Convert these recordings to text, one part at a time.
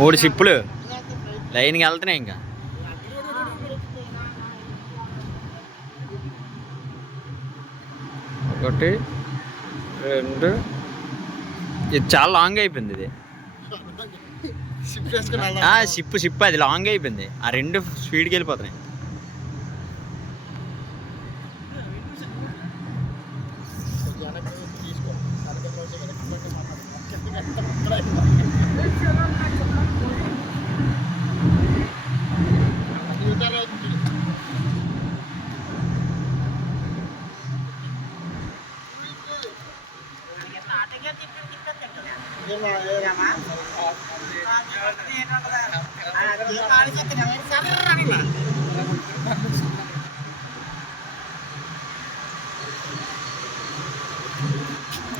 మూడు షిప్పులు లైన్కి వెళ్తున్నాయి ఇంకా. ఒకటి రెండు, ఇది చాలా లాంగ్ అయిపోయింది. ఇది షిప్ అది లాంగ్ అయిపోయింది. ఆ రెండు స్పీడ్కి వెళ్ళిపోతున్నాయి.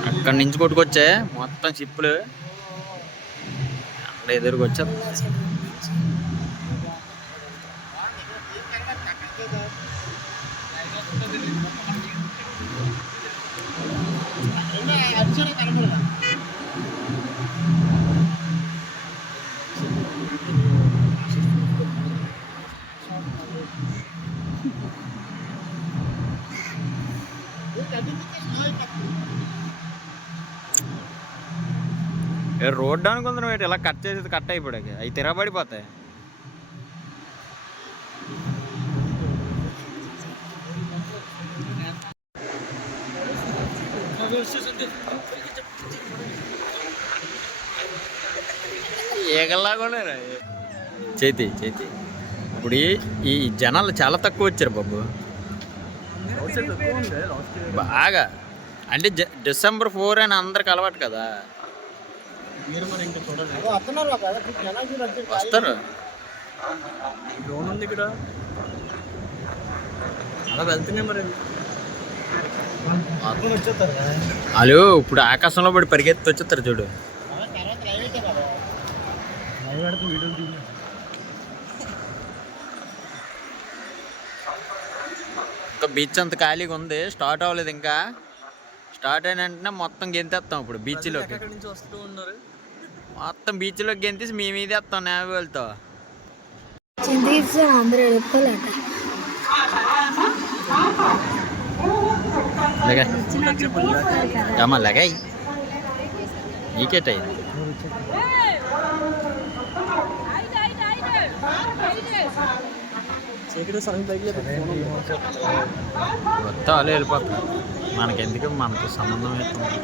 అక్కడి నుంచి కొట్టుకొచ్చా మొత్తం షిప్పులు అక్కడ ఎదురుకు వచ్చా. రోడ్డు అనుకుంది నువ్వు ఇలా కట్ చేసేది, కట్ అయిపోయాక అవి తిరగబడిపోతాయి. ఏగల్లాగా చేతి ఇప్పుడు ఈ జనాలు చాలా తక్కువ వచ్చారు బాబు, బాగా. అంటే డిసెంబర్ 4 అని అందరికి అలవాటు కదా, వస్తారు. డ్రోన్ ఉంది ఇక్కడ అలా వెళ్తున్నాయి మరి వాళ్ళు. ఇప్పుడు ఆకాశంలో పడి పరిగెత్తి వచ్చేస్తారు చూడు. ఇంకా బీచ్ అంత ఖాళీగా ఉంది, స్టార్ట్ అవ్వలేదు ఇంకా. స్టార్ట్ అయిన వెంటనే మొత్తం గెంతేస్తాం ఇప్పుడు బీచ్లోకి. మొత్తం బీచ్లోకి గెంతేసి మీ మీదే వస్తాం నేవీ వెళ్తా. లగాయి నీకేట మొత్తం అలా వెళ్ళిపోతుంది. మనకెందుకు, మనకు సంబంధం అవుతుంది.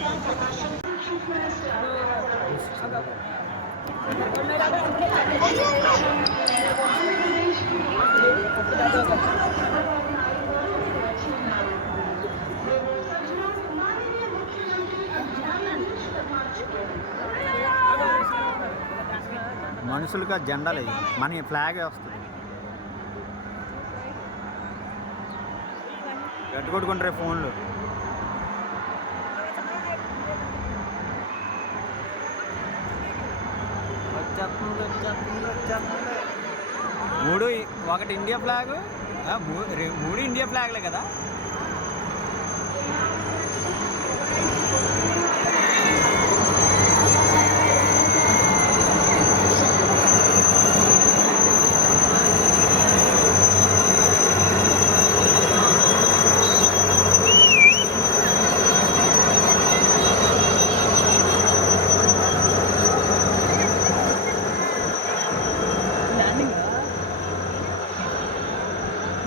మనుషులుగా జెండాలు అయ్యి మన ఫ్లాగే వస్తుంది. గట్టుకొట్టుకుంటారే ఫోన్లు. ఒకటి ఇండియా ఫ్లాగ్, మూడు ఇండియా ఫ్లాగ్లే కదా.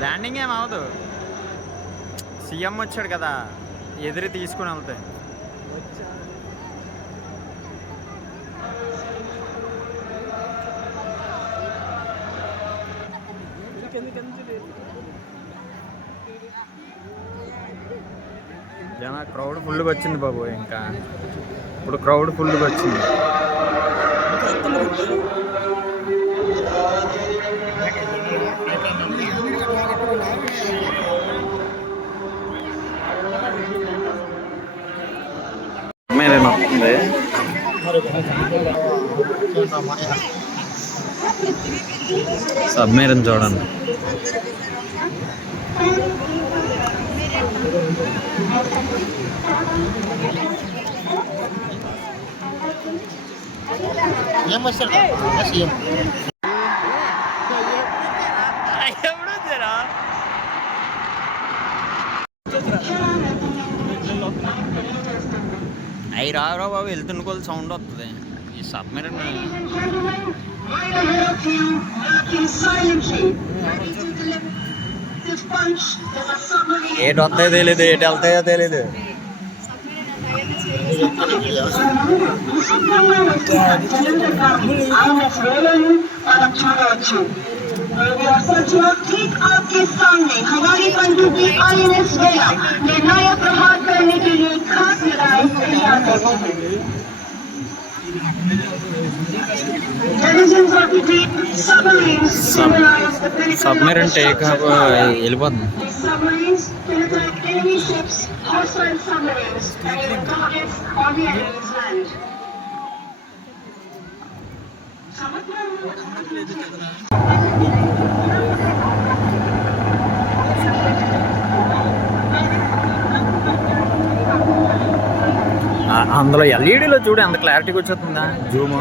ల్యాండింగ్ ఏం అవదు, సీఎం వచ్చాడు కదా, ఎదురు తీసుకుని వెళ్తాయి. జన క్రౌడ్ ఫుల్గా వచ్చింది బాబు. ఇంకా ఇప్పుడు క్రౌడ్ ఫుల్గా వచ్చింది. సబ్మెరీన్ చూడండి. ఏం వస్తాడు సీఎం అవి రారా బాబు, వెళ్తున్న కొలు సౌండ్ వస్తుంది. ఈ సబ్మెరీన్ ఏటి వస్తాయో తెలీదు, ఏటి వెళ్తాయో తెలీదు. ठीक आपके सामने हमारी पनडुब्बी INS वेला निर्णायक प्रहार करने के लिए खास लड़ाई तैयार है. Denizens of the deep, submarines symbolize the pinnacle submarine take off వెళ్ళిపోతుంది. Submarines can attack enemy ships, hostile submarines, and even targets on the enemy's land. అందులో ఎల్ఈడీలో చూడు ఎంత క్లారిటీగా వచ్చేస్తుందా జూమ్.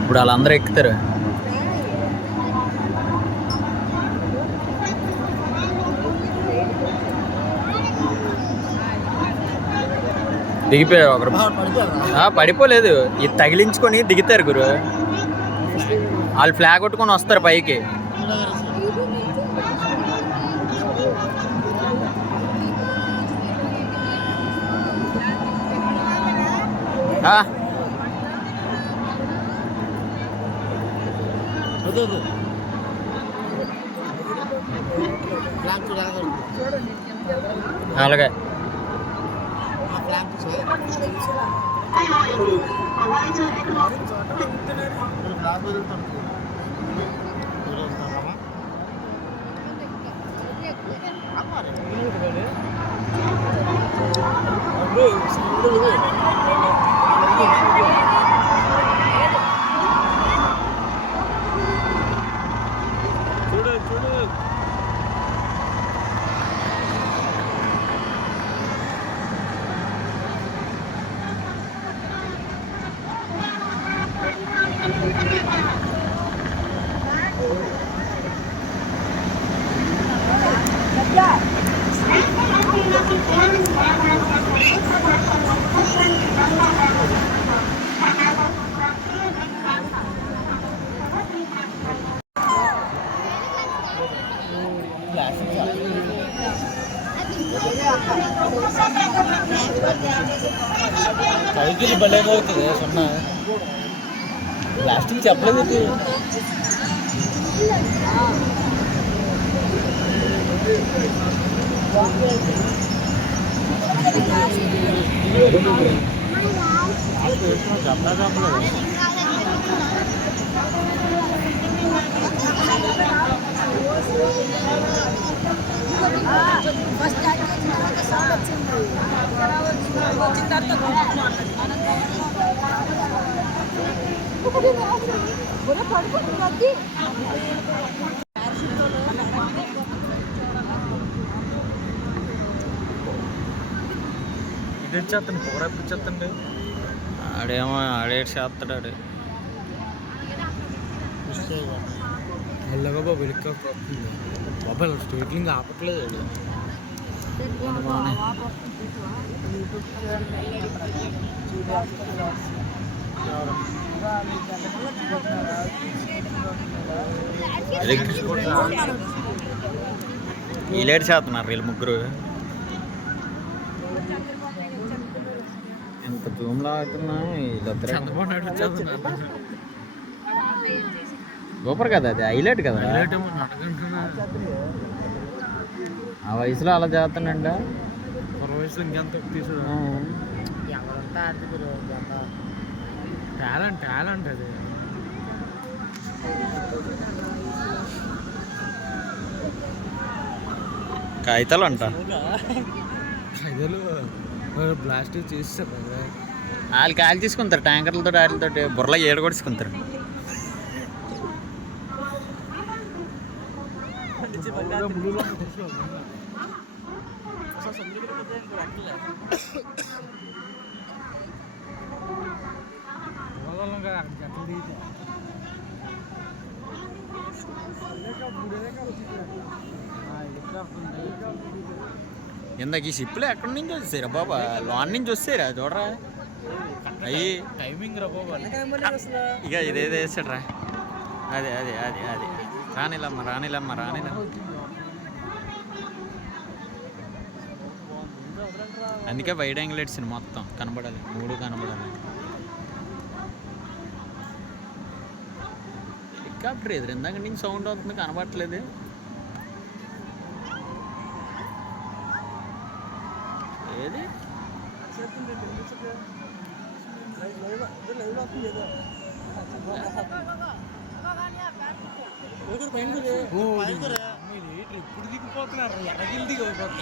ఇప్పుడు వాళ్ళందరూ ఎక్కుతారు. దిగిపోయారు ఒకరు. పడిపోలేదు, ఇది తగిలించుకొని దిగుతారు గురు. వాళ్ళు ఫ్లాగ్ కొట్టుకొని వస్తారు పైకి. అలాగే సైకిల్ భలేగా అవుతుంది. సున్నా ప్లాస్టిక్ చెప్పలేదు. ఇది వచ్చేస్తాను కూర వచ్చేస్తండి. ఆడేమో ఆడేడు చేస్తాడు. ఆడే మెల్లగా బాబు బాబాయ్ స్టేట్లింగ్ ఆపట్లేదు. వీళ్ళేడు చేస్తున్నారు వీళ్ళు ముగ్గురు. ఎంత జూమ్లా అవుతున్నా సూపర్ కదా, అది హైలైట్ కదా. ఆ వయసులో అలా చేస్తానండ. వయసులో ఇంకెంత తీసుడు టాలెంట్ టాలెంట్ అది. కాగితాలు అంట, కాగితాలు బ్లాస్ట్ చేస్తారు వాళ్ళు కాలు తీసుకుంటారు ట్యాంకర్లతో వాటితో బుర్రలో ఏడు కూడా తీసుకుంటారు. ఇందాక ఈ షిప్లు ఎక్కడి నుంచి వచ్చారా బాబా? లోన్ నుంచి వస్తారా చూడరా అయ్యి టైమింగ్ రా బాబా. ఇక ఇదేదో వేసాడు రా. అదే అదే అదే అదే రానిలమ్మ రానిలమ్మ రానిలమ్మ. అందుకే వైడ్ యాంగిల్ ఎడ్సింది మొత్తం కనబడాలి, మూడు కనబడాలి. హెలికాప్టర్ ఎదురు ఇందాక నుంచి సౌండ్ అవుతుంది కనబడట్లేదు. ఏది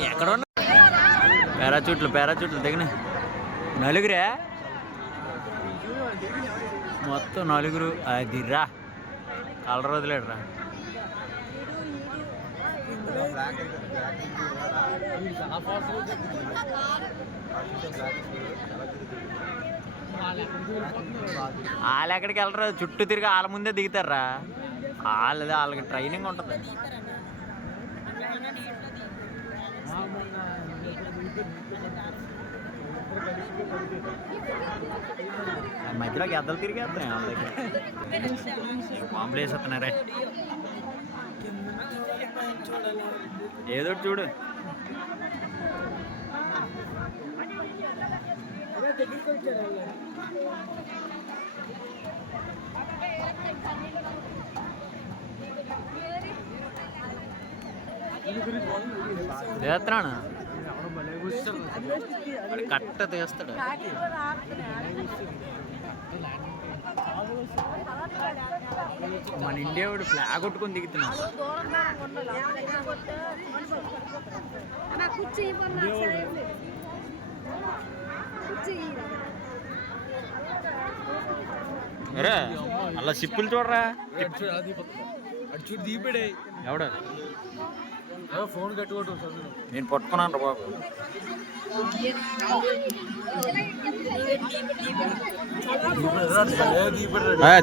ఎక్కడ పారాచూట్లు దిగిన నలుగురే, మొత్తం నలుగురు. అది రా కలర్ వదిలేడు రా. వాళ్ళు ఎక్కడికి వెళ్ళరు, చుట్టూ తిరిగి వాళ్ళ ముందే దిగుతారా. వాళ్ళకి ట్రైనింగ్ ఉంటుంది. మధ్యలో గద్దలు తిరిగేస్తున్నాయి వాళ్ళ దగ్గర, బాంబులు వేసేస్తున్నారే. ఏదో చూడు చేస్తున్నాను కట్ట తీస్తాడు. మన ఇండియా వాడు ఫ్లాగ్ కొట్టుకొని దిగుతున్నాడు. అరే అలా సిప్పులు చూడరా. ఎవడ ఫోన్ కట్టుకోవటం నేను పట్టుకున్నాను రా బాబు.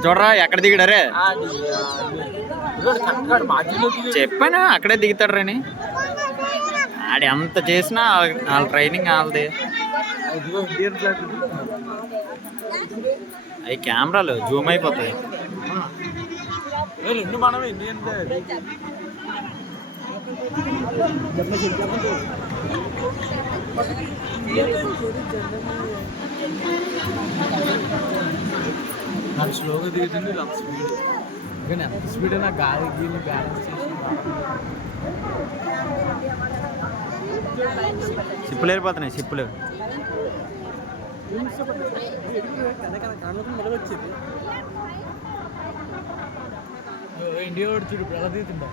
చూడరా ఎక్కడ దిగాడరే, చెప్పాను అక్కడే దిగుతాడు రని. ఆడి అంత చేసినా వాళ్ళ ట్రైనింగ్ వాళ్ళది. అవి కెమెరాలు జూమ్ అయిపోతాయి. మనమే ఇండియన్ నాకు స్లోగా దిగుతుంది, అంత స్పీడ్. కానీ ఎంత స్పీడ్ అయినా గాలి గీలి బ్యాలెన్స్ చేసి సిప్పులు వెళ్ళిపోతున్నాయి. సిప్పులు ఇండియా వాడు చూడు ఎలా దిగుతుంటా.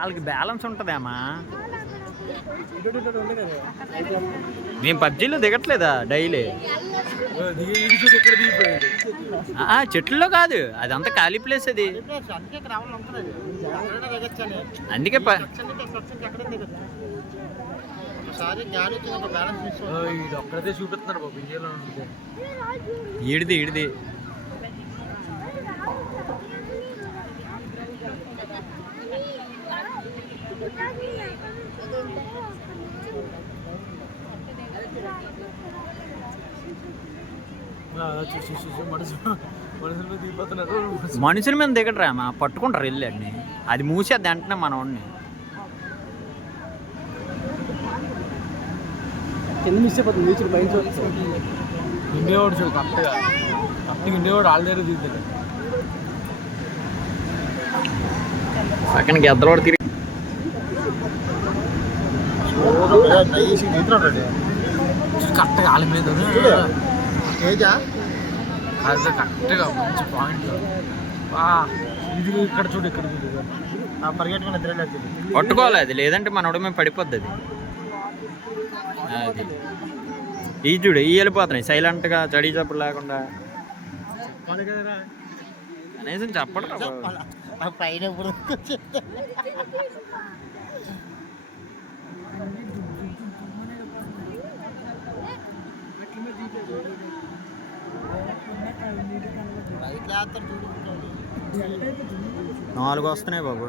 వాళ్ళకి బ్యాలెన్స్ ఉంటుందేమా. మేము పబ్జీలో దిగట్లేదా డైలీ? చెట్లలో కాదు, అదంతా ఖాళీ ప్లేస్ అది. అందుకే ఒక్కడే చూపిస్తున్నాడు బాబు ఇండియాలో. ఈడిది మనుషుల మీద దిగడరా, పట్టుకుంటారు వెళ్ళి అన్ని. అది మూసేది వెంటనే మన వాడిని. కింద మిస్ అయిపోతుంది బీచ్ బయట. ఇండియా వాడు చూడు కరెక్ట్గా ఇండియా వాడు వాళ్ళ దగ్గర దిగుతాడు. పక్కన గెద్దలోడు తిరిగి కరెక్ట్గా వాళ్ళ మీద కరెక్ట్గా మంచి పాయింట్. ఇది ఇక్కడ చూడు, ఇక్కడ చూడు పరిగెట్టుకుని పట్టుకోవాలి అది, లేదంటే మనోడు మేము పడిపోద్ది అది. అది ఈ చూడు ఈ వెళ్ళిపోతున్నాయి సైలెంట్గా చడి చప్పుడు లేకుండా కనీసం చెప్పడం పైన నాలుగు వస్తున్నాయి బాబు.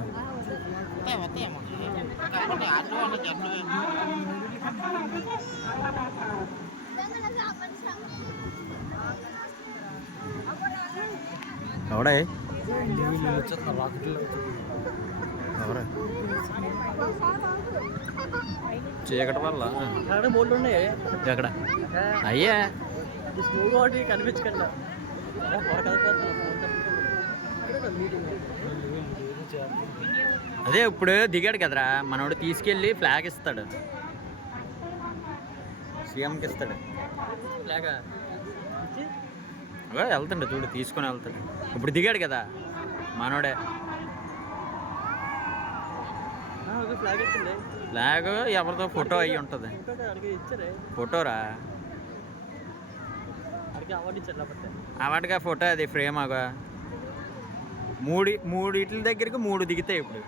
ఎవడే ఎవరే చీకటి వల్ల ఎక్కడ అయ్యా కనిపించకుండా అదే ఇప్పుడు దిగాడు కదరా మనోడు తీసుకెళ్ళి ఫ్లాగ్ ఇస్తాడు, సీఎంకి ఇస్తాడు ఫ్లాగ్. అదే వెళ్తాడు చూడు తీసుకొని వెళ్తాడు. ఇప్పుడు దిగాడు కదా మనోడే ఫ్లాగ్ ఎవరితో ఫోటో అయ్యి ఉంటుంది. ఫోటోరా అవాటిగా ఫోటో అది ఫ్రేమ్ అగా మూడిట్ల దగ్గరికి 3 దిగుతాయి ఇప్పుడు.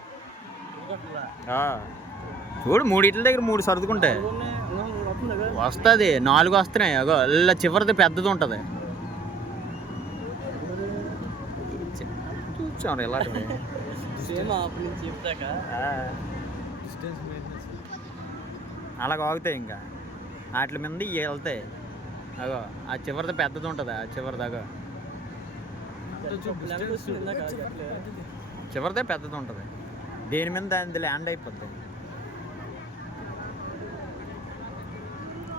చూడు మూడిట్ల దగ్గర 3 సర్దుకుంటాయి వస్తుంది. 4 వస్తున్నాయి అగో ఇలా చివరిది పెద్దది ఉంటుంది. చూసాను ఇలాంటివి అలాగ ఆగుతాయి ఇంకా వాటి మీద వెళ్తాయి అగో ఆ చివరిది పెద్దది ఉంటుంది. ఆ చివరిదాగో చివరిదే పెద్దది ఉంటుంది. దేని మీద దాని ల్యాండ్ అయిపోద్ది.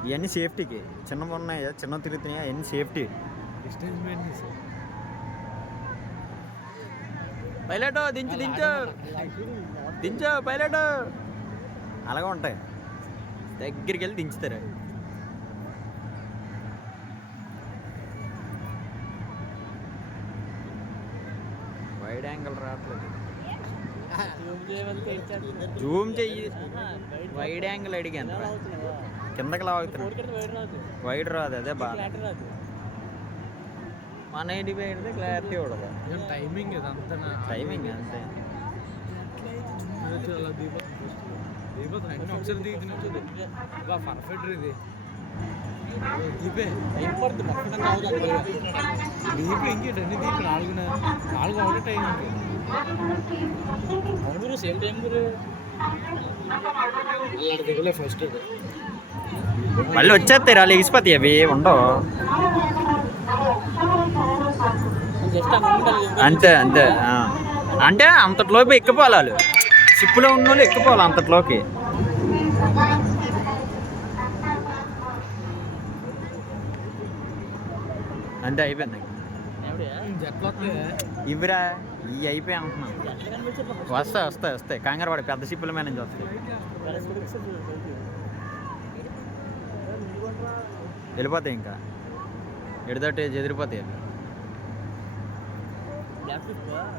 ఇవన్నీ సేఫ్టీకి చిన్నవి ఉన్నాయి చిన్న తిరుగుతున్నాయి అవన్నీ సేఫ్టీ. పైలట్ దించు పైలట్ అలాగే ఉంటాయి. దగ్గరికి వెళ్ళి దించుతారు. వైడ్ యాంగిల్ రావట్లేదు. జూమ్ చెయ్యి. వైడ్ యాంగిల్ అడిగాను కిందకి లాగుతున్నాను. వైడ్ రాదు అదే బాగా 180 అయితే క్లారిటీ ఉండదు. టైమింగ్ టైమింగ్ అంతే. ఒకసారి పర్ఫెక్ట్ ఇది దీపే ఇంకేంటి అన్ని దీపి 4 ఒకటే టైం అవును సేమ్ టైం దిగలే ఫస్ట్. మళ్ళీ వచ్చేస్తాయి రాళ్ళు ఎగిసిపోతాయి అవి ఉండవు. అంతే అంతే అంటే అంతట్లోకి ఎక్కిపోవాలి వాళ్ళు. షిప్లో ఉన్న వాళ్ళు ఎక్కిపోవాలి అంతట్లోకి. అంతే అయిపోయింది. ఇవిరా ఇవి అయిపోయి అంటున్నాను. వస్తాయి కంగారు పడి పెద్ద షిప్పుల మీద నుంచి వస్తాయి. వెళ్ళిపోతాయి ఇంకా ఎడదట్టే ఎదిరిపోతాయి అవి.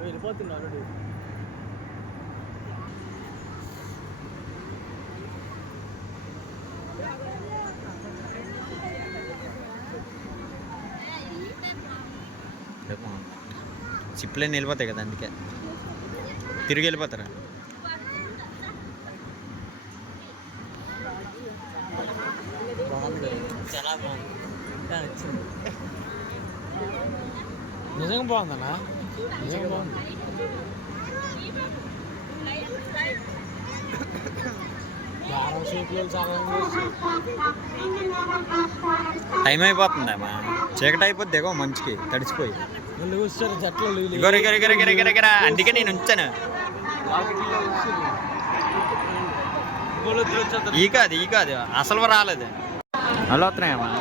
వెళ్ళిపోతుంది ఆల్రెడీ. షిప్లన్నీ వెళ్ళిపోతాయి కదా అందుకే తిరిగి వెళ్ళిపోతారా. నిజంగా బాగుందన్నా నిజంగా బాగుంది. టైం అయిపోతుందమ్మా చీకటి అయిపోద్ది దిగో మంచికి తడిచిపోయి. అందుకే నేను ఉంచాను. ఈ కాదు అసలు రాలేదు. అలా వస్తున్నాయమ్మా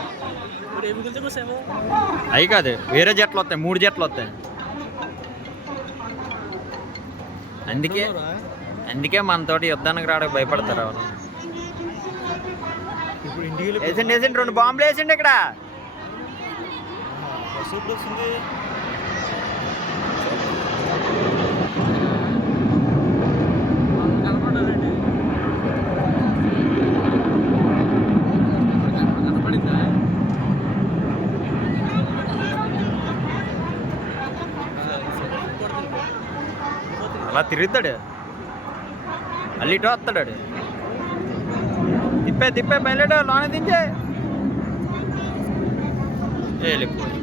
అవి కాదు వేరే జట్లు వస్తాయి. 3 జట్లు వస్తాయి. అందుకే మనతోటి యుద్ధానికి రావడానికి భయపడతారు ఎవరు. వేసండి 2 బాంబులు వేసిండి ఇక్కడ. అలా తిరుగుతాడు, మళ్ళీ ఇటో వస్తాడు వాడు. తిప్పే బయలుడు లోన దించే వెళ్ళిపోయి.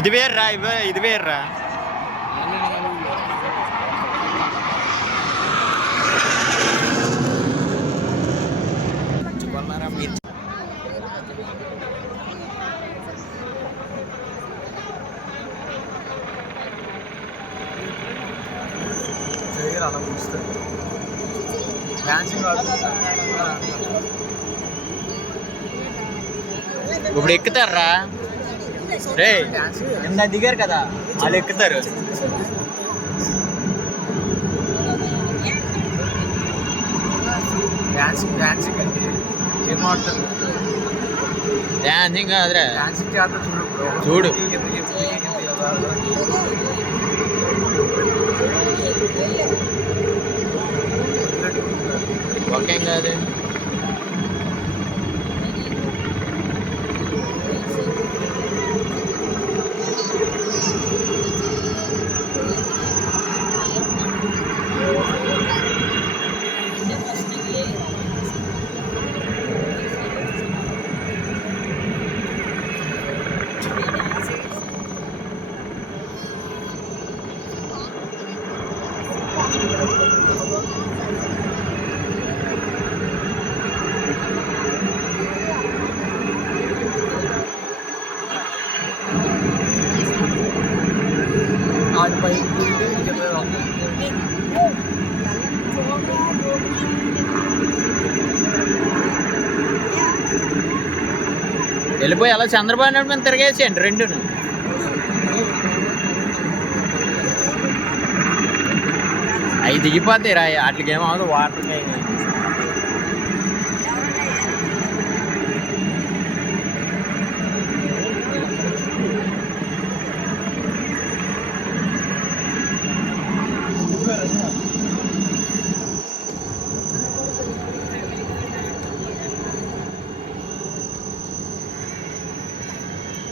ఇది వేర్రా, ఇది వేర్రా. అలా చూస్తారు డాన్సింగ్ ఇప్పుడు ఎక్కుతారా రే, ఇందా దిగారు కదా వాళ్ళు ఎక్కుతారు. డాన్సింగ్ అంటే ఏం ఆడతారు? డాన్సింగ్ కాదురా, డాన్సింగ్ చేస్తా చూడు. ఓకేం కాదు. వెళ్ళిపోయి అలా చంద్రబాబు నాయుడు మీద తిరగేసేయండి రెండును. అవి దిగిపోతాయి రా, వాటికి ఏమవుతుంది వాటర్కి.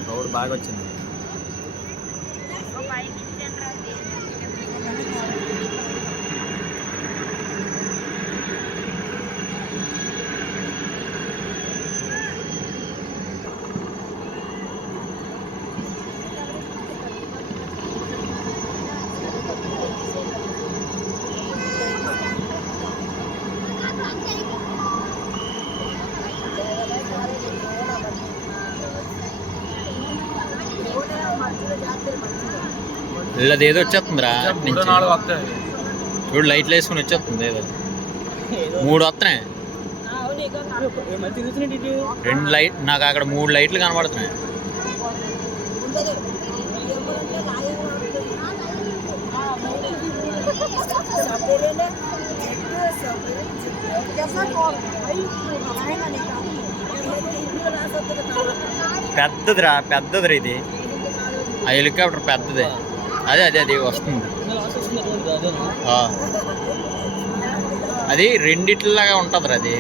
రోడ్ బాగా వచ్చింది. ఇలా ఏదో వచ్చేస్తుందిరా, చూడు లైట్లు వేసుకుని వచ్చేస్తుంది. ఏదో 3 వస్తున్నాయి, 2 లైట్ నాకు అక్కడ 3 లైట్లు కనబడుతున్నాయి. పెద్దదిరా ఇది, ఆ హెలికాప్టర్ పెద్దదే. అదే వస్తుంది. అది రెండిట్లాగా ఉంటుందిరా అది.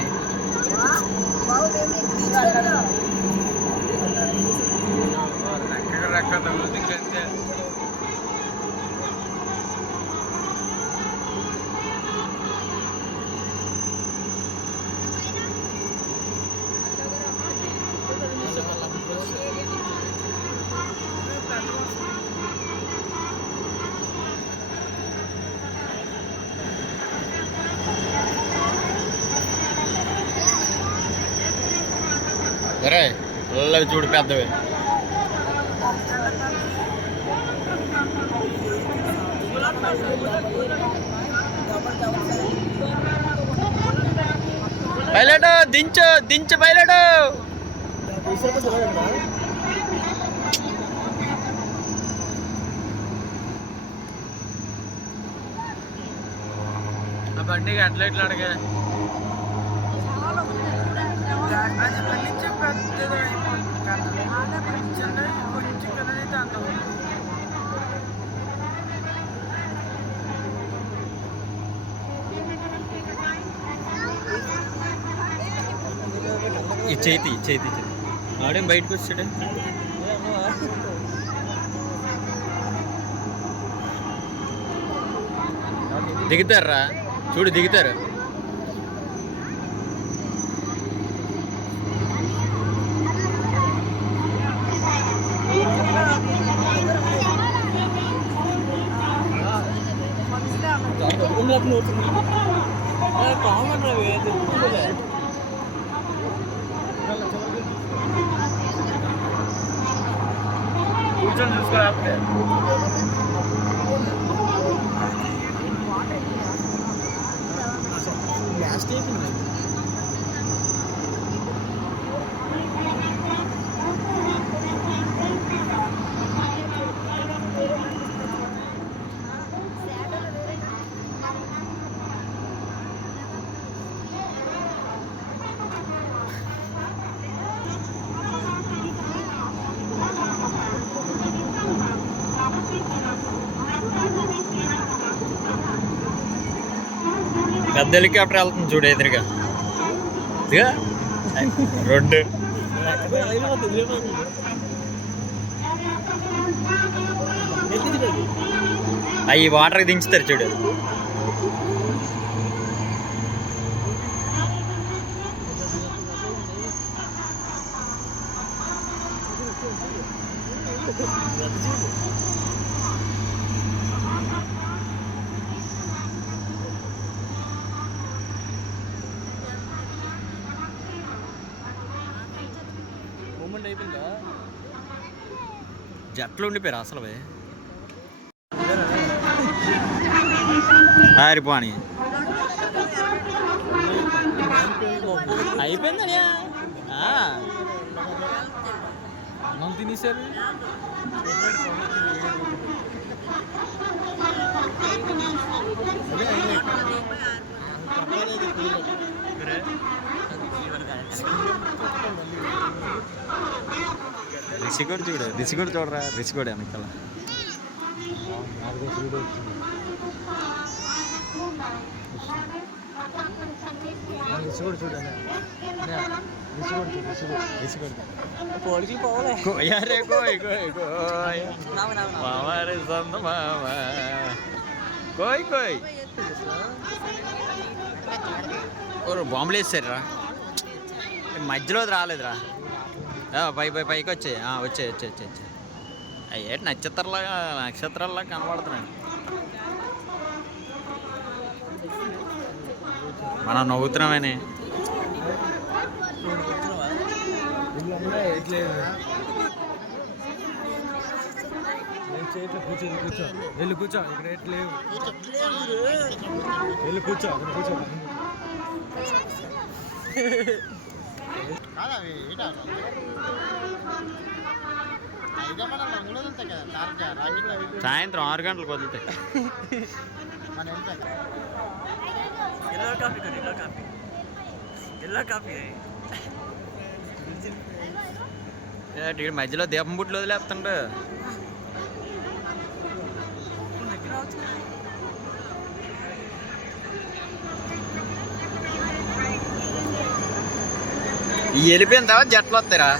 సరే పిల్లలు చూడు పెద్దవి. పైలట్ దించు పైలట్. ఆ బండికి అట్లెట్లు అడిగా ఈ చేతి ఆడేం బయటకు వచ్చాడే. దిగుతారా చూడు, దిగుతారు. కూర్చొని చూసుకోరా. లాస్ట్ అయిపోయింది. పెద్ద హెలికాప్టర్ వెళ్తుంది చూడు ఎదురుగా. రోడ్డు అవి వాటర్కి దించుతారు చూడు. మూమెంట్ అయిపోయిందా? జట్లు ఉండిపోయారు అసలు ఆరిపోని అయిపోయిందని అన్నం తినేసారు. రిషిగోడు చూడు, రిషిగోడు చూడరా, రిషిగోడు వెనకాల. బాంబులు వేసారా మధ్యలో రాలేదురా. పైకి వచ్చాయి, వచ్చాయి. అయ్యే నక్షత్రాల్లా కనబడుతున్నాయి. మనం నవ్వుతున్నామని. కూర్చో వెళ్ళి కూర్చో, ఇక్కడ ఎట్లేవు. వెళ్ళి కూర్చో, అక్కడ కూర్చో. సాయంత్రం 6 గంటలకు వదులుతాయి. మధ్యలో దీపం బుట్లు వదిలేస్తుండ్రు. ఈ వెళ్ళిపోయిన తర్వాత జట్లు వస్తారా.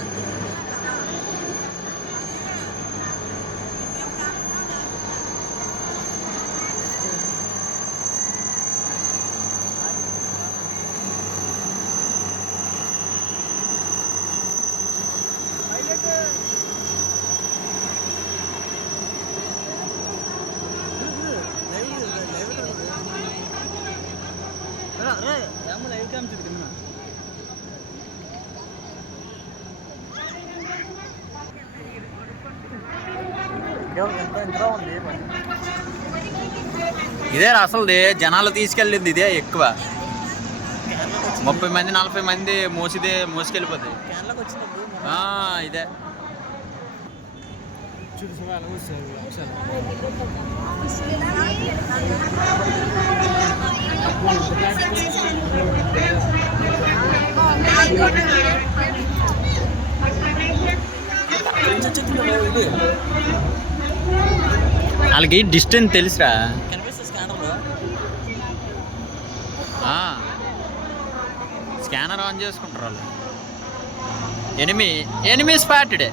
ఇదే అసలు జనాలు తీసుకెళ్ళింది ఇదే ఎక్కువ. 30 మంది 40 మంది మోసుకెళ్ళిపోతాయి. ఇదే వాళ్ళకి డిస్టెన్స్ తెలుసురా. స్కానర్ ఆన్ చేసుకుంటారు వాళ్ళు. Enemy spotted.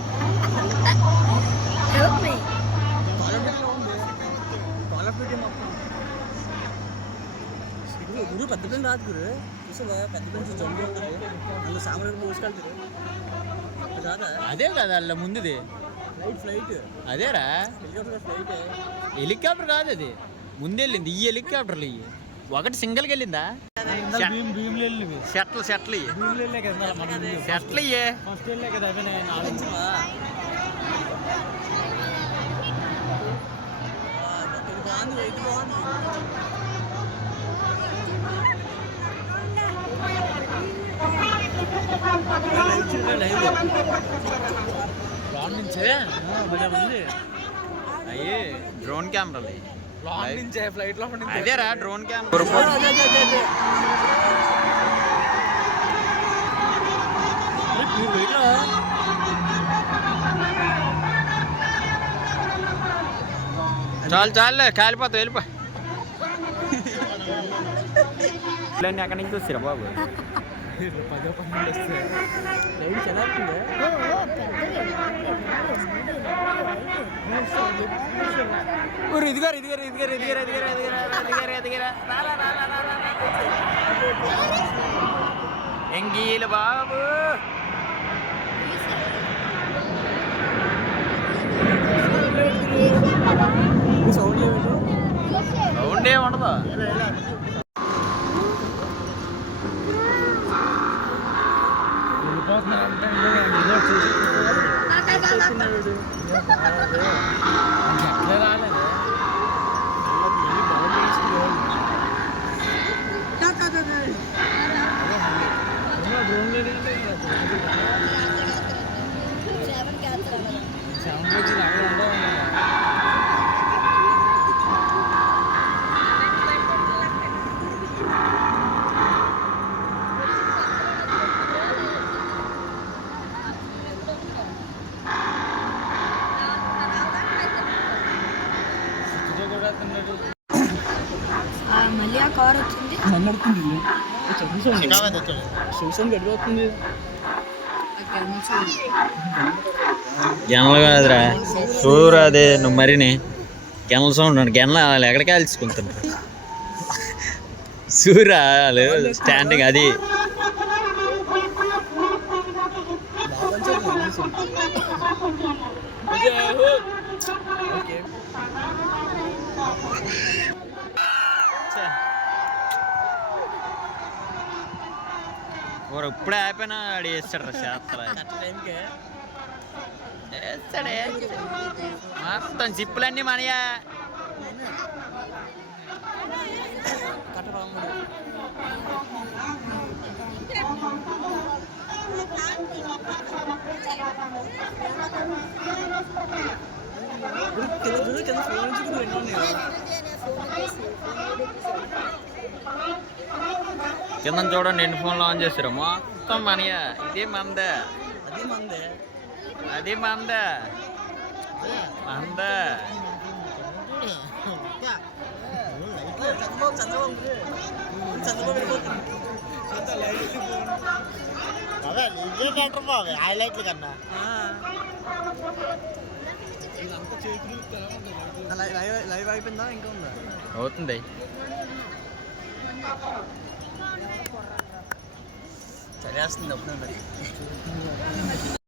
గురు పెద్ద ప్లేన్ రాదు గురు చూసావా పెద్ద ప్లేన్ జంగు ఉంటుంది అందులో సామాన్లు మోసుకెళ్తారు రాదా అదే కదా అల్ల ముందుది ఫ్లైట్ అదేరా హెలికాప్టర్ ఫ్లైట్ హెలికాప్టర్ కాదు అది ముందెళ్ళింది ఈ హెలికాప్టర్లు ఇవి ఒకటి సింగిల్కి వెళ్ళిందా భీములు వెళ్ళినవి షట్లు షట్లు ఇవి భీములు వెళ్ళే కదా షట్లు ఇయ్యే ఫస్ట్ వెళ్ళే కదా అవే బాగుంది ఇది బాగుంది లాంగ్ నుంచే భలే ఉంది అయ్యే డ్రోన్ కెమెరాలు లాంగ్ నుంచే ఫ్లైట్ లో అదేరా డ్రోన్ కెమెరా చాలు చాలులే కాలిపోతా వెళ్ళిపో ఎక్కడి నుంచి వస్తారా బాబు 10-12 వస్తాయి లైట్ చదువుతుందే ఇదిగారు ఇదిగారు ఇదిగారు ఇదిగారు ఎదిగారు ఎదిగారు ఎదిగారు ఎంగీలు బాబు సౌండ్ ఏమి ఉండదు మళ్ళీ ఆ కార్ వచ్చింది గడిపోతుంది గెనలు కాదురా చూరు అదే నువ్వు మరిని గెనల సౌండ్ గెనలు ఎక్కడికి కాల్చుకుంటున్నా చూరా స్టాండింగ్ అది ఇప్పుడే అయిపోయినా ఆడు వేస్తాడు చేస్తాడు వేస్తాడే మొత్తం జిప్పులన్నీ మనయా కింద చూడండి ఎన్ని ఫోన్లు ఆన్ చేస్తారు మొత్తం మనయా ఇదే మందే అది మందే మందే హైలైట్లు కన్నా లైవ్ అయిపోయిందా ఇంకా ఉందా అవుతుంది చదివేస్తుంది అప్పుడు